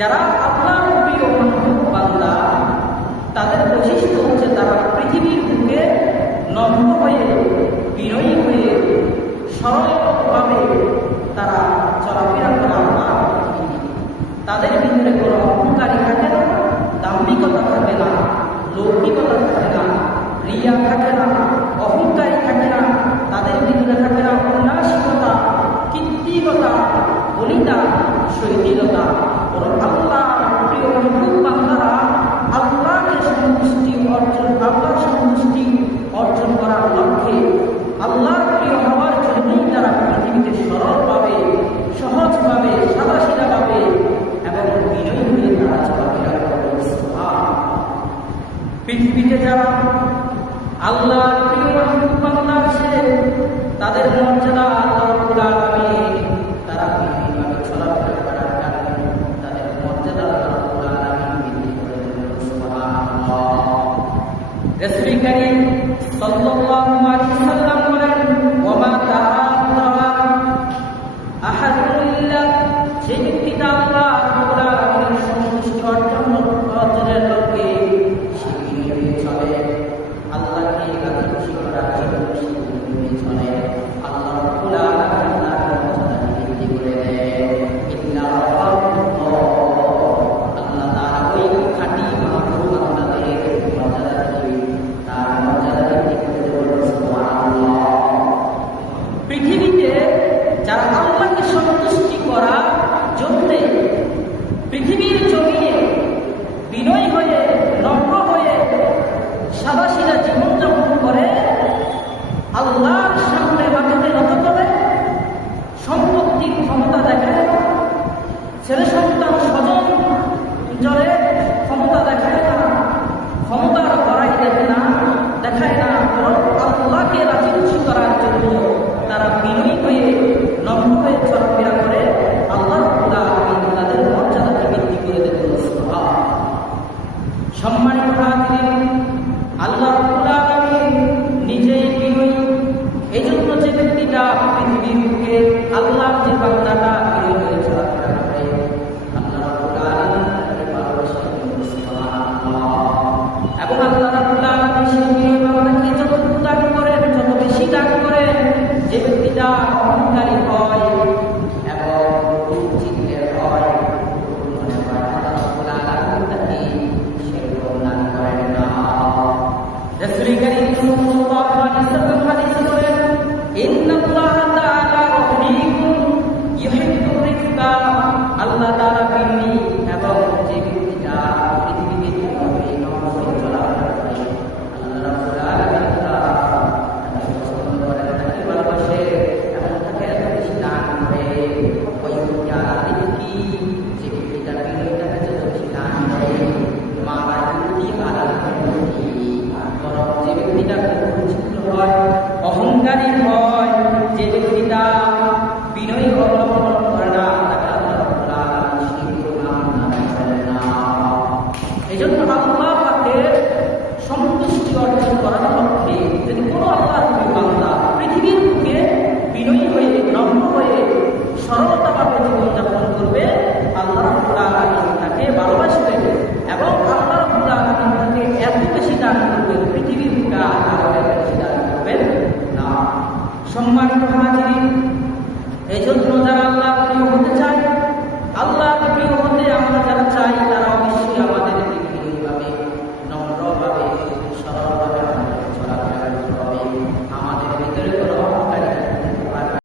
যারা আল্লাহর প্রিয় মাহবুব বান্দা, তাদের বৈশিষ্ট্য হচ্ছে তারা পৃথিবীর বুকে নম্র হয়ে, বিনয়ী হয়ে, সরলভাবে তারা চলাফেরা করে আল্লাহ। তাদের ভিতরে কোনো অহংকারী থাকে না, দাম্ভিকতা থাকে না, লৌকিকতা থাকে না, রিয়া থাকে না, অহংকারী থাকে না, তাদের ভিতরে থাকে না উন্নাসিকতা, কৃত্রিমতা, বলিতা, শৈথিলতা। বরং আল্লাহ প্রিয় মাহবুব বান্দারা আল্লাহর সন্তুষ্টি অর্জন করার লক্ষ্যে, আল্লাহর প্রিয় হওয়ার জন্যই তারা পৃথিবীতে সরলভাবে, সহজভাবে, সাদাসিধাভাবে এবং বিনয়ী হয়ে তারা চলাফেরা করে। পৃথিবীতে যারা আল্লাহর প্রিয় মাহবুব বান্দা আছে, তাদের মর্যাদা আল্লাহ রাব্বুল আলামিন তারা বিভিন্নভাবে চলাফেরা করার কারণে তাদের মর্যাদা আল্লাহ রাব্বুল আলামিন বৃদ্ধি করে দেন। সুবহানাল্লাহ। রাসূল কারীম সাল্লাল্লাহু আলাইহি ওয়াসাল্লাম বলেন, ওয়া মা তাআল্লা আহাদুন ইল্লা, যে ব্যক্তিটা আল্লাহ রাব্বুল আলামিনের সন্তুষ্টি অর্জনের লক্ষ্যে সেদিকে চলে, আল্লাহকে রাজি খুশি করার জন্য সেদিকে চলে, আল্লাহ রাব্বুল আলামিন তার মর্যাদা বৃদ্ধি করে দেন। ইন্না রাব্বাকুম, আল্লাহ তাআলা ওই খাঁটি মাহবুব বান্দাদের মর্যাদা দিয়ে তার মর্যাদা বৃদ্ধি করে দেন। সুবহানাল্লাহ। পৃথিবীতে যারা আল্লাহকে সন্তুষ্টি করার জন্য পৃথিবীর জমিনে বিনয়ী হয়ে, নম্র হয়ে, সাদাসিধা জীবনযাপন করে, আল্লাহর সামনে মাটিতে নত করে, সম্পত্তির ক্ষমতা দেখায় না, ছেলে সন্তান স্বজন জলে ক্ষমতা দেখায় না, ক্ষমতার বড়াই দেখায় না, বরং আল্লাহকে রাজি খুশি করার জন্য তারা বিনয়ী হয়ে, নম্র হয়ে চলাফেরা করে, আল্লাহ রাব্বুল আলামিন তাদের মর্যাদাকে বৃদ্ধি করে দেন। সম্মানিত হাজিরিন, আল্লাহ রাব্বুল আলামিন নিজেই বিনয়ী। এই জন্য যে ব্যক্তিটা পৃথিবীর বুকে আল্লাহর যে বান্দাটা বিনয়ী হয়ে চলাফেরা করে, আল্লাহ রাব্বুল আলামিন তাকে ভালোবাসেন। সুবহানাল্লাহ। এবং আল্লাহ রাব্বুল আলামিন সেই বিনয়ী বান্দাকে যতটুকু দান করেন, যত বেশি দান করেন, যে ব্যক্তিটা অহংকারী হয় এবং দুর্চিন্তের হয়, আল্লাহ রাব্বুল আলামিন তাকে সেরকম দান করেন না। রাসূল কারীম সাল্লাল্লাহু আলাইহি ওয়াসাল্লাম হাদিসে বলেন, ইন্নাল্লাহা তাআলা গনিয়্যুন ইউহিব্বুর রিফকা, আল্লাহ তাআলা বিনয়ী এবং যে ব্যক্তিটা পৃথিবীতে নম্র হয়ে চলাফেরা করে, আল্লাহ রাব্বুল আলামিন তাকে পছন্দ করেন, তাকে ভালোবাসে এবং তাকে এত বেশি দান করে। ওই রিফকি, যে ব্যক্তিটা বিনয়ী, তাকে যত বেশি দান করে, মা বাড়ি আলাদা বরং যে ব্যক্তিটা বিচ্ছিন্ন হয়, অহংকারী হয়, যে ব্যক্তিটা বিনয়ী অবলম্বন করে না, তাকে আল্লাহ রাব্বুল আলামিন সেই নাম করেন না। এই জন্য